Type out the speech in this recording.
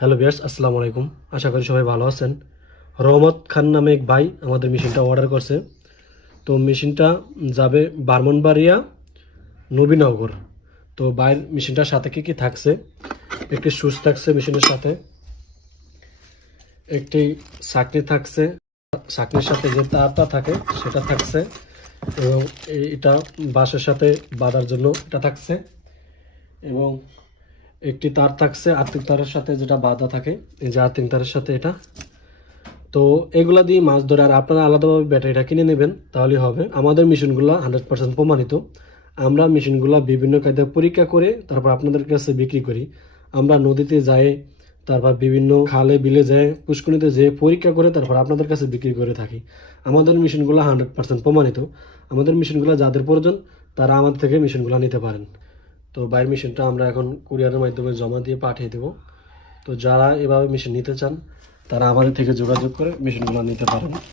Hello viewers, আসসালামু আলাইকুম। আশা করি সবাই ভালো আছেন। রহমত খান নামে এক ভাই আমাদের মেশিনটা অর্ডার করছে। তো মেশিনটা যাবে ব্রাহ্মণবাড়িয়া নবীনগর। তো ভাইয়ের মেশিনটার সাথে কি কি থাকছে, একটি সুচ থাকছে মেশিনের সাথে, একটি ছাঁকনি থাকছে, ছাঁকনির সাথে যে তারটা থাকে সেটা থাকছে, এবং এটা বাঁশের সাথে বাঁধার জন্য এটা থাকছে, এবং একটি তার থাকছে আর্থিক তারের সাথে যেটা বাঁধা থাকে, এই যে আর্থিক তারের সাথে এটা। তো এগুলা দিয়ে মাছ ধরে, আর আপনারা আলাদাভাবে ব্যাটারিটা কিনে নেবেন তাহলে হবে। আমাদের মেশিনগুলো 100% প্রমাণিত। আমরা মেশিনগুলো বিভিন্ন কায়দায় পরীক্ষা করে তারপর আপনাদের কাছে বিক্রি করি। আমরা নদীতে যাই, তারপর বিভিন্ন খালে বিলে যায়, পুষ্করিণীতে যেয়ে পরীক্ষা করে তারপর আপনাদের কাছে বিক্রি করে থাকি। আমাদের মেশিনগুলো 100% প্রমাণিত। আমাদের মেশিনগুলো যাদের প্রয়োজন তারা আমাদের থেকে মেশিনগুলো নিতে পারেন। তো বাইরের মেশিনটা আমরা এখন কুরিয়ারের মাধ্যমে জমা দিয়ে পাঠিয়ে দেব। তো যারা এভাবে মেশিন নিতে চান তারা আমাদের থেকে যোগাযোগ করে মেশিনগুলো নিতে পারেন।